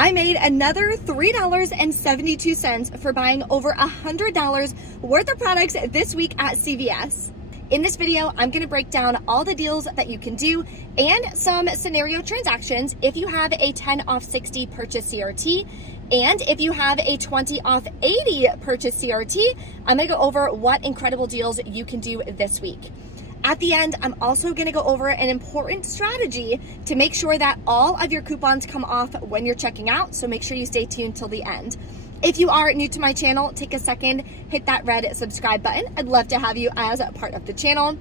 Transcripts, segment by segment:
I made another $3.72 for buying over $100 worth of products this week at CVS. In this video, I'm gonna break down all the deals that you can do and some scenario transactions if you have a 10 off 60 purchase CRT. And if you have a 20 off 80 purchase CRT, I'm gonna go over what incredible deals you can do this week. At the end, I'm also gonna go over an important strategy to make sure that all of your coupons come off when you're checking out, so make sure you stay tuned till the end. If you are new to my channel, take a second, hit that red subscribe button. I'd love to have you as a part of the channel.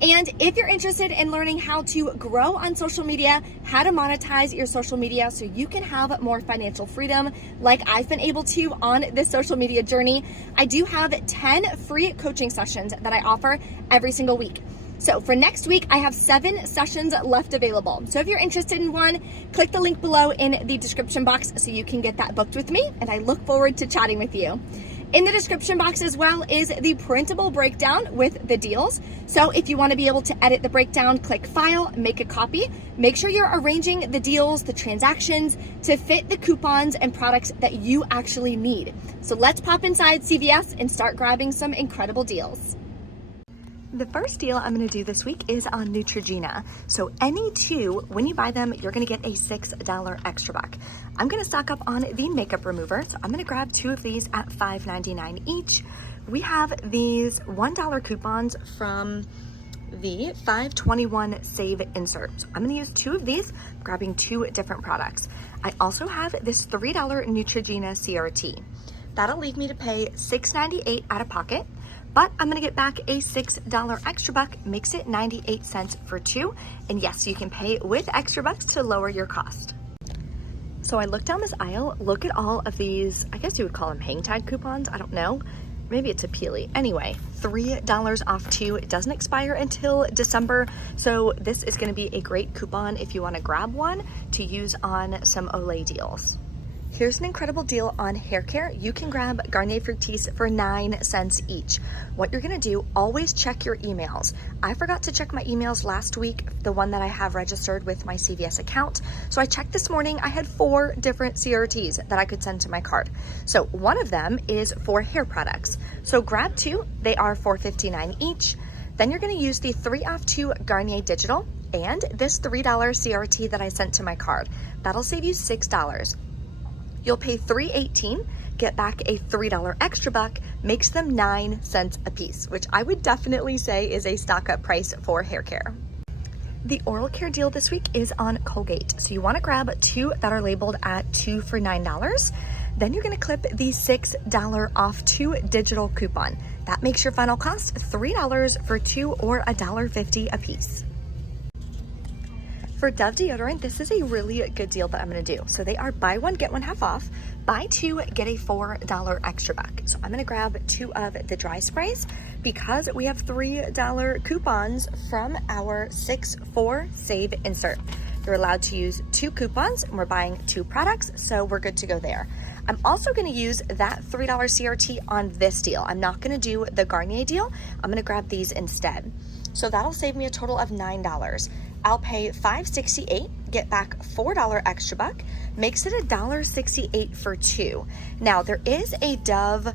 And if you're interested in learning how to grow on social media, how to monetize your social media so you can have more financial freedom like I've been able to on this social media journey, I do have 10 free coaching sessions that I offer every single week. So for next week, I have 7 sessions left available. So if you're interested in one, click the link below in the description box so you can get that booked with me, and I look forward to chatting with you. In the description box as well is the printable breakdown with the deals. So if you want to be able to edit the breakdown, click File, make a copy. Make sure you're arranging the deals, the transactions to fit the coupons and products that you actually need. So let's pop inside CVS and start grabbing some incredible deals. The first deal I'm gonna do this week is on Neutrogena. So any 2, when you buy them, you're gonna get a $6 extra buck. I'm gonna stock up on the makeup remover. So I'm gonna grab 2 of these at $5.99 each. We have these $1 coupons from the 521 Save insert. So I'm gonna use 2 of these, grabbing 2 different products. I also have this $3 Neutrogena CRT. That'll leave me to pay $6.98 out of pocket. But I'm gonna get back a $6 extra buck, makes it 98 cents for 2. And yes, you can pay with extra bucks to lower your cost. So I look down this aisle, look at all of these, I guess you would call them hang tag coupons, I don't know. Maybe it's a peely. Anyway, $3 off 2. It doesn't expire until December. So this is gonna be a great coupon if you wanna grab one to use on some Olay deals. Here's an incredible deal on hair care. You can grab Garnier Fructis for 9 cents each. What you're gonna do, always check your emails. I forgot to check my emails last week, the one that I have registered with my CVS account. So I checked this morning, I had 4 different CRTs that I could send to my card. So one of them is for hair products. So grab 2, they are $4.59 each. Then you're gonna use the 3 off 2 Garnier Digital and this $3 CRT that I sent to my card. That'll save you $6. You'll pay $3.18, get back a $3 extra buck, makes them 9 cents a piece, which I would definitely say is a stock up price for hair care. The oral care deal this week is on Colgate. So you wanna grab 2 that are labeled at 2 for $9. Then you're gonna clip the $6 off 2 digital coupon. That makes your final cost $3 for 2 or $1.50 a piece. For Dove deodorant, this is a really good deal that I'm gonna do. So they are buy 1, get 1 half off, buy 2, get a $4 extra buck. So I'm gonna grab 2 of the dry sprays because we have $3 coupons from our 6 for Save insert. You're allowed to use 2 coupons and we're buying 2 products, so we're good to go there. I'm also gonna use that $3 CRT on this deal. I'm not gonna do the Garnier deal. I'm gonna grab these instead. So that'll save me a total of $9. I'll pay $5.68, get back $4 extra buck, makes it $1.68 for 2. Now there is a Dove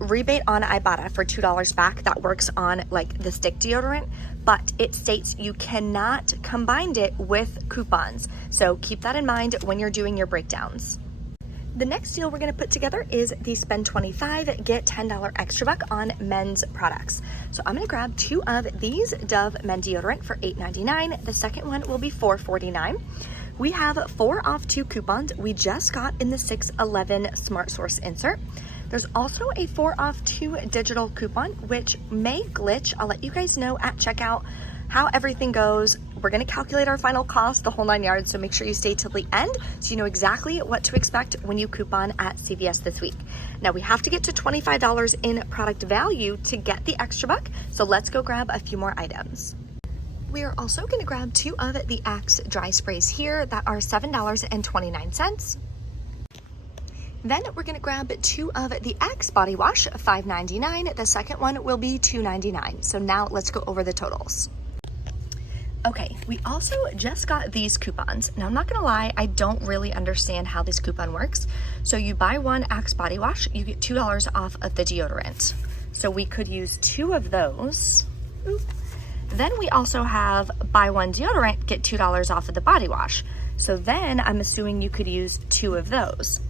rebate on Ibotta for $2 back that works on like the stick deodorant, but it states you cannot combine it with coupons. So keep that in mind when you're doing your breakdowns. The next deal we're gonna put together is the spend 25, get $10 extra buck on men's products. So I'm gonna grab 2 of these Dove men deodorant for $8.99. The second one will be $4.49. We have 4 off 2 coupons we just got in the 611 Smart Source insert. There's also a 4 off 2 digital coupon, which may glitch. I'll let you guys know at checkout how everything goes. We're gonna calculate our final cost, the whole 9 yards, so make sure you stay till the end so you know exactly what to expect when you coupon at CVS this week. Now we have to get to $25 in product value to get the extra buck, so let's go grab a few more items. We are also gonna grab 2 of the Axe dry sprays here that are $7.29. Then we're gonna grab 2 of the Axe body wash, $5.99. The second one will be $2.99. So now let's go over the totals. Okay, we also just got these coupons. Now I'm not gonna lie, I don't really understand how this coupon works. So you buy one Axe body wash, you get $2 off of the deodorant. So we could use 2 of those. Oop. Then we also have buy one deodorant, get $2 off of the body wash. So then I'm assuming you could use 2 of those.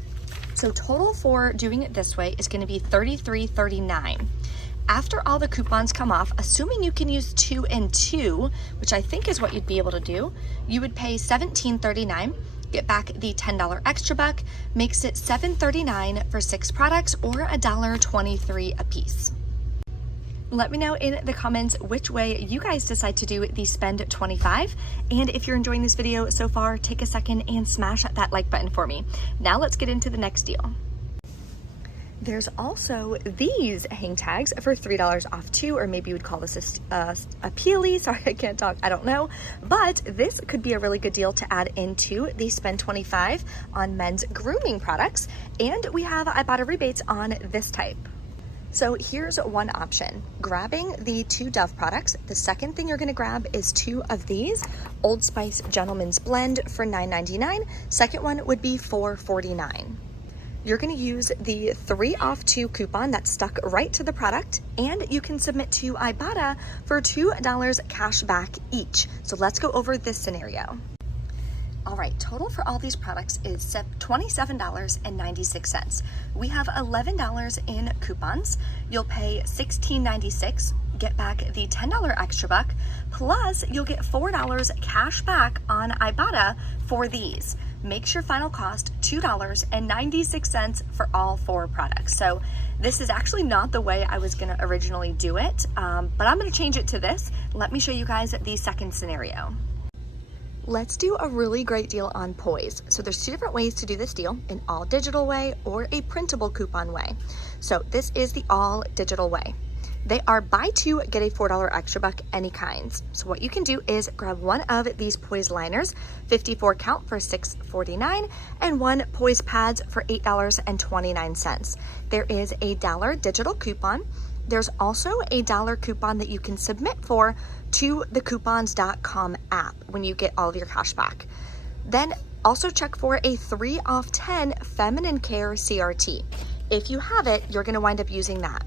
So total for doing it this way is gonna be $33.39. After all the coupons come off, assuming you can use 2 and 2, which I think is what you'd be able to do, you would pay $17.39, get back the $10 extra buck, makes it $7.39 for 6 products or $1.23 a piece. Let me know in the comments which way you guys decide to do the spend 25. And if you're enjoying this video so far, take a second and smash that like button for me. Now let's get into the next deal. There's also these hang tags for $3 off too, or maybe you would call this a peely. Sorry, I can't talk, I don't know. But this could be a really good deal to add into the spend 25 on men's grooming products. And we have Ibotta rebates on this type. So here's one option, grabbing the 2 Dove products. The second thing you're gonna grab is 2 of these, Old Spice Gentleman's Blend for $9.99. Second one would be $4.49. You're gonna use the 3 off 2 coupon that's stuck right to the product, and you can submit to Ibotta for $2 cash back each. So let's go over this scenario. All right, total for all these products is $27.96. We have $11 in coupons. You'll pay $16.96, get back the $10 extra buck, plus you'll get $4 cash back on Ibotta for these. Makes your final cost $2.96 for all 4 products. So this is actually not the way I was gonna originally do it, but I'm gonna change it to this. Let me show you guys the second scenario. Let's do a really great deal on Poise. So there's 2 different ways to do this deal, an all digital way or a printable coupon way. So this is the all digital way. They are buy 2, get a $4 extra buck any kinds. So what you can do is grab one of these Poise liners, 54 count for $6.49, and 1 Poise pads for $8.29. There is a $1 digital coupon. There's also a $1 coupon that you can submit for to the coupons.com app when you get all of your cash back. Then also check for a 3 off 10 feminine care CRT. If you have it, you're gonna wind up using that.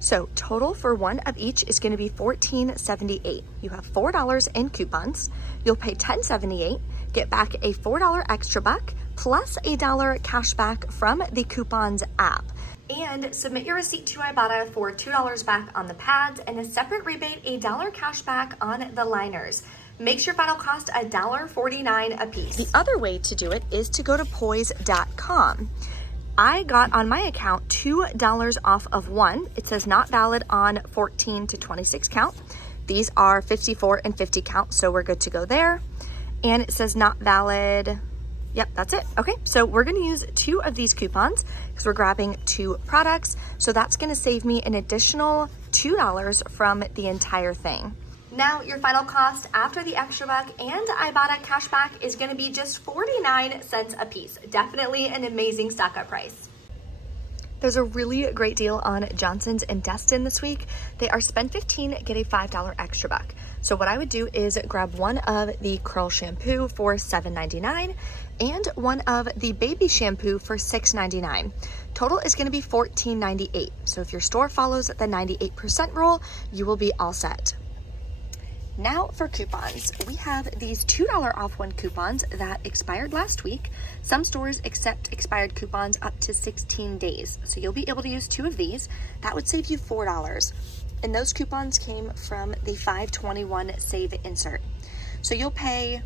So total for one of each is gonna be $14.78. You have $4 in coupons. You'll pay $10.78, get back a $4 extra buck, plus a $1 cash back from the coupons app. And submit your receipt to Ibotta for $2 back on the pads and a separate rebate, a $1 cash back on the liners. Makes your final cost $1.49 a piece. The other way to do it is to go to poise.com. I got on my account $2 off of 1. It says not valid on 14 to 26 count. These are 54 and 50 count, so we're good to go there. And it says not valid. Yep, that's it. Okay, so we're gonna use 2 of these coupons because we're grabbing 2 products. So that's gonna save me an additional $2 from the entire thing. Now your final cost after the extra buck and Ibotta cashback is gonna be just 49 cents a piece. Definitely an amazing stock up price. There's a really great deal on Johnson's and Destin this week. They are spend 15, get a $5 extra buck. So what I would do is grab one of the curl shampoo for $7.99 and one of the baby shampoo for $6.99. Total is gonna be $14.98. So if your store follows the 98% rule, you will be all set. Now for coupons, we have these $2 off 1 coupons that expired last week. Some stores accept expired coupons up to 16 days. So you'll be able to use 2 of these. That would save you $4. And those coupons came from the 521 Save Insert. So you'll pay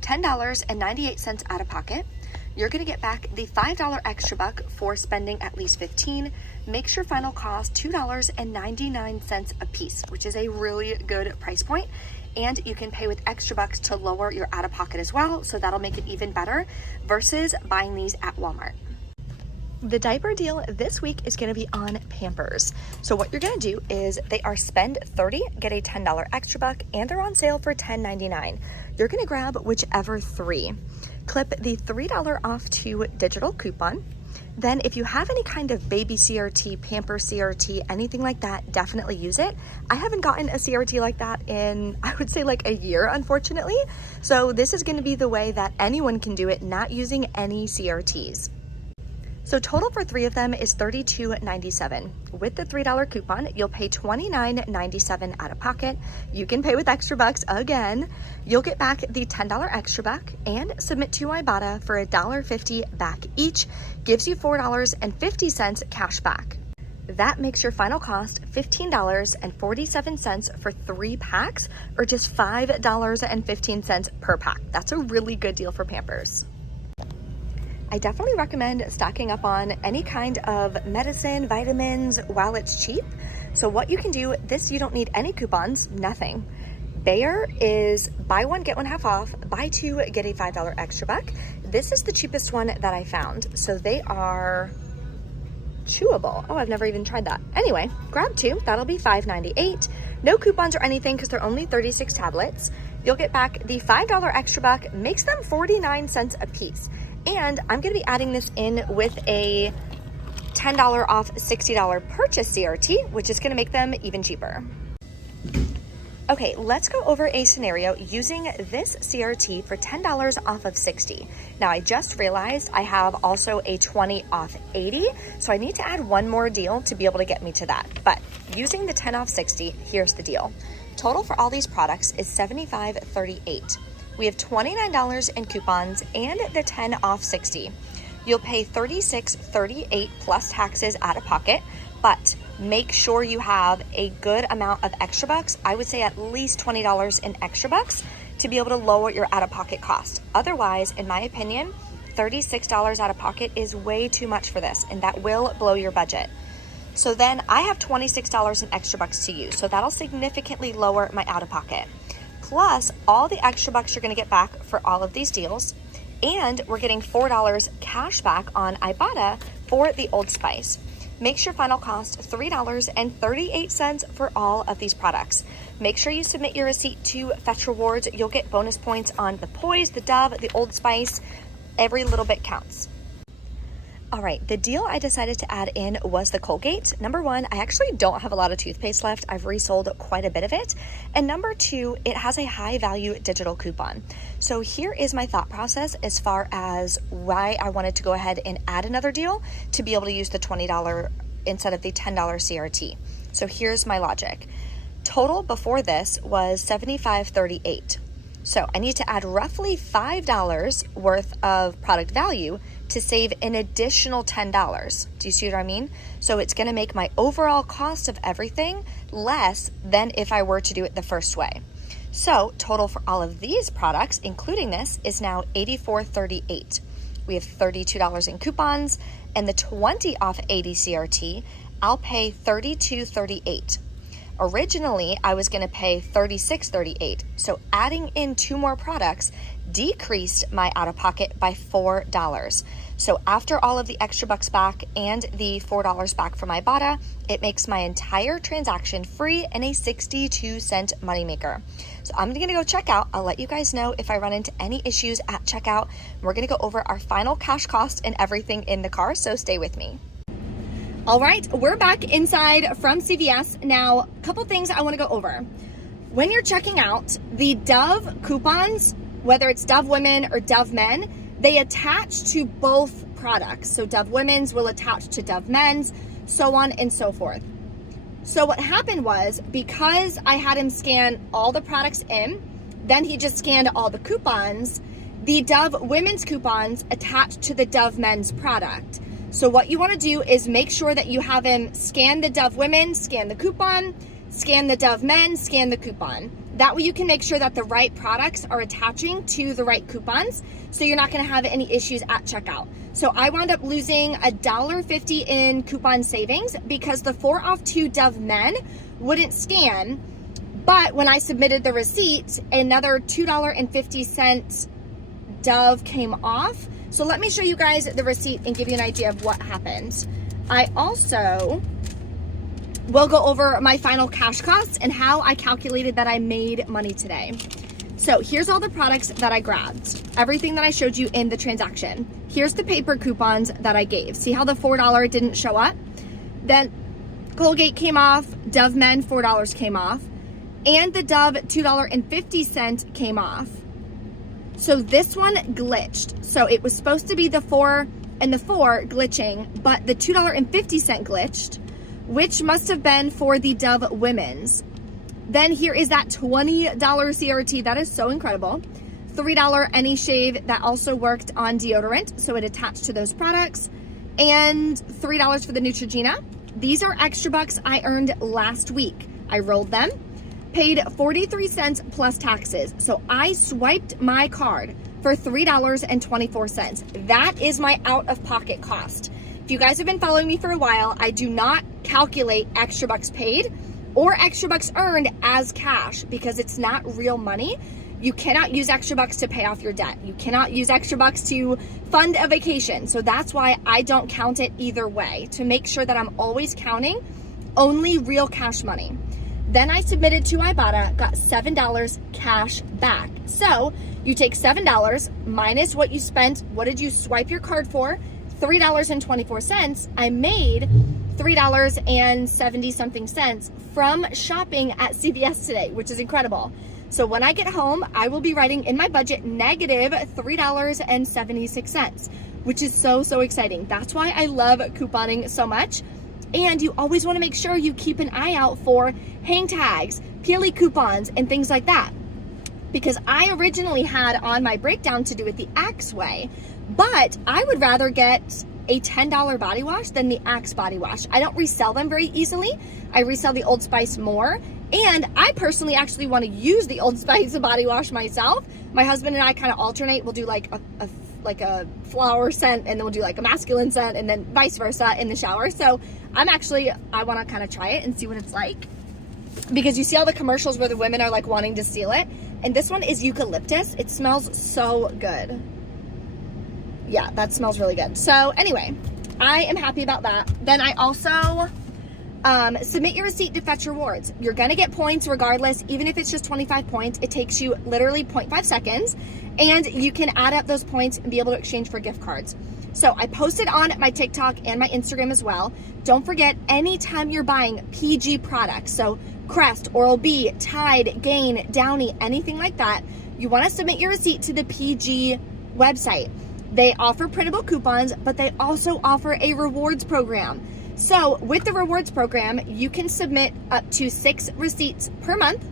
$10.98 out of pocket. You're gonna get back the $5 extra buck for spending at least 15. Makes your final cost $2.99 a piece, which is a really good price point. And you can pay with extra bucks to lower your out of pocket as well. So that'll make it even better versus buying these at Walmart. The diaper deal this week is gonna be on Pampers. So what you're gonna do is they are spend 30, get a $10 extra buck, and they're on sale for $10.99. You're gonna grab whichever 3. Clip the $3 off 2 digital coupon, Then if you have any kind of baby CRT, Pampers CRT, anything like that, definitely use it. I haven't gotten a CRT like that in, I would say, like a year, unfortunately. So this is going to be the way that anyone can do it, not using any CRTs. So total for 3 of them is $32.97. With the $3 coupon, you'll pay $29.97 out of pocket. You can pay with extra bucks again. You'll get back the $10 extra buck and submit to Ibotta for $1.50 back each. Gives you $4.50 cash back. That makes your final cost $15.47 for 3 packs, or just $5.15 per pack. That's a really good deal for Pampers. I definitely recommend stocking up on any kind of medicine, vitamins while it's cheap. So what you can do, this you don't need any coupons, nothing. Bayer is buy one, get one half off, buy 2, get a $5 extra buck. This is the cheapest one that I found. So they are chewable. Oh, I've never even tried that. Anyway, grab 2, that'll be $5.98. No coupons or anything because they're only 36 tablets. You'll get back the $5 extra buck, makes them 49 cents a piece. And I'm gonna be adding this in with a $10 off $60 purchase CRT, which is gonna make them even cheaper. Okay, let's go over a scenario using this CRT for $10 off of 60. Now I just realized I have also a 20 off 80, so I need to add one more deal to be able to get me to that. But using the 10 off 60, here's the deal. Total for all these products is $75.38. We have $29 in coupons and the 10 off 60. You'll pay $36.38 plus taxes out of pocket, but make sure you have a good amount of extra bucks. I would say at least $20 in extra bucks to be able to lower your out-of-pocket cost. Otherwise, in my opinion, $36 out of pocket is way too much for this, and that will blow your budget. So then I have $26 in extra bucks to use, so that'll significantly lower my out-of-pocket. Plus, all the extra bucks you're gonna get back for all of these deals, and we're getting $4 cash back on Ibotta for the Old Spice. Makes your final cost $3.38 for all of these products. Make sure you submit your receipt to Fetch Rewards. You'll get bonus points on the Poise, the Dove, the Old Spice. Every little bit counts. All right, the deal I decided to add in was the Colgate. Number 1, I actually don't have a lot of toothpaste left. I've resold quite a bit of it. And number 2, it has a high value digital coupon. So here is my thought process as far as why I wanted to go ahead and add another deal to be able to use the $20 instead of the $10 CRT. So here's my logic. Total before this was $75.38. So I need to add roughly $5 worth of product value to save an additional $10. Do you see what I mean? So it's gonna make my overall cost of everything less than if I were to do it the first way. So total for all of these products, including this, is now $84.38. We have $32 in coupons, and the 20 off 80 CRT, I'll pay $32.38. Originally, I was gonna pay $36.38, so adding in 2 more products decreased my out-of-pocket by $4. So after all of the extra bucks back and the $4 back from Ibotta, it makes my entire transaction free and a 62-cent moneymaker. So I'm gonna go check out. I'll let you guys know if I run into any issues at checkout. We're gonna go over our final cash cost and everything in the car, so stay with me. All right, we're back inside from CVS. Now, a couple things I wanna go over. When you're checking out, the Dove coupons, whether it's Dove Women or Dove Men, they attach to both products. So Dove Women's will attach to Dove Men's, so on and so forth. So what happened was, because I had him scan all the products in, then he just scanned all the coupons, the Dove Women's coupons attached to the Dove Men's product. So what you wanna do is make sure that you have him scan the Dove Women, scan the coupon, scan the Dove Men, scan the coupon. That way you can make sure that the right products are attaching to the right coupons, so you're not gonna have any issues at checkout. So I wound up losing $1.50 in coupon savings because the 4 off 2 Dove Men wouldn't scan, but when I submitted the receipt, another $2.50 Dove came off. So let me show you guys the receipt and give you an idea of what happened. I also will go over my final cash costs and how I calculated that I made money today. So here's all the products that I grabbed. Everything that I showed you in the transaction. Here's the paper coupons that I gave. See how the $4 didn't show up? Then Colgate came off, Dove Men $4 came off, and the Dove $2.50 came off. So this one glitched. So it was supposed to be the 4 and the 4 glitching, but the $2.50 glitched, which must have been for the Dove Women's. Then here is that $20 CRT. That is so incredible. $3 Any Shave, that also worked on deodorant, so it attached to those products. And $3 for the Neutrogena. These are extra bucks I earned last week. I rolled them, paid 43 cents plus taxes. So I swiped my card for $3.24. That is my out-of-pocket cost. If you guys have been following me for a while, I do not calculate extra bucks paid or extra bucks earned as cash because it's not real money. You cannot use extra bucks to pay off your debt. You cannot use extra bucks to fund a vacation. So that's why I don't count it either way, to make sure that I'm always counting only real cash money. Then I submitted to Ibotta, got $7 cash back. So you take $7 minus what you spent. What did you swipe your card for? $3.24. I made $3.70 something cents from shopping at CVS today, which is incredible. So when I get home, I will be writing in my budget negative $3.76, which is so exciting. That's why I love couponing so much. And you always want to make sure you keep an eye out for hang tags, peely coupons, and things like that. Because I originally had on my breakdown to do it the Axe way, but I would rather get a $10 body wash than the Axe body wash. I don't resell them very easily. I resell the Old Spice more. And I personally actually want to use the Old Spice body wash myself. My husband and I kind of alternate. We'll do like a flower scent, and then we'll do like a masculine scent, and then vice versa in the shower. So I want to kind of try it and see what it's like. Because you see all the commercials where the women are like wanting to steal it. And this one is eucalyptus. It smells so good. Yeah, that smells really good. So anyway, I am happy about that. Then I also submit your receipt to fetch rewards. You're gonna get points regardless, even if it's just 25 points. It takes you literally 0.5 seconds, and you can add up those points and be able to exchange for gift cards. So I posted on my TikTok and my Instagram as well. Don't forget, anytime you're buying PG products, so Crest, Oral-B, Tide, Gain, Downy, anything like that, you wanna submit your receipt to the PG website. They offer printable coupons, but they also offer a rewards program. So with the rewards program, you can submit up to 6 receipts per month.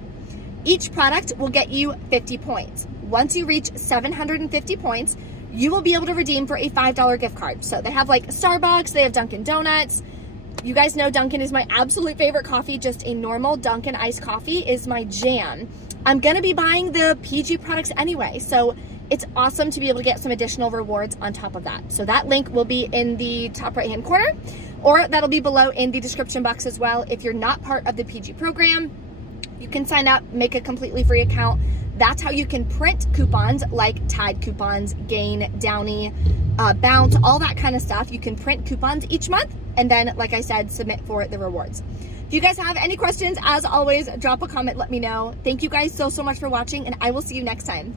Each product will get you 50 points. Once you reach 750 points, you will be able to redeem for a $5 gift card. So they have like Starbucks, they have Dunkin' Donuts. You guys know Dunkin' is my absolute favorite coffee. Just a normal Dunkin' iced coffee is my jam. I'm gonna be buying the PG products anyway, so it's awesome to be able to get some additional rewards on top of that. So that link will be in the top right-hand corner, or that'll be below in the description box as well. If you're not part of the PG program, you can sign up, make a completely free account. That's how you can print coupons like Tide coupons, Gain, Downy, Bounce, all that kind of stuff. You can print coupons each month, and then, like I said, submit for the rewards. If you guys have any questions, as always, drop a comment, let me know. Thank you guys so much for watching, and I will see you next time.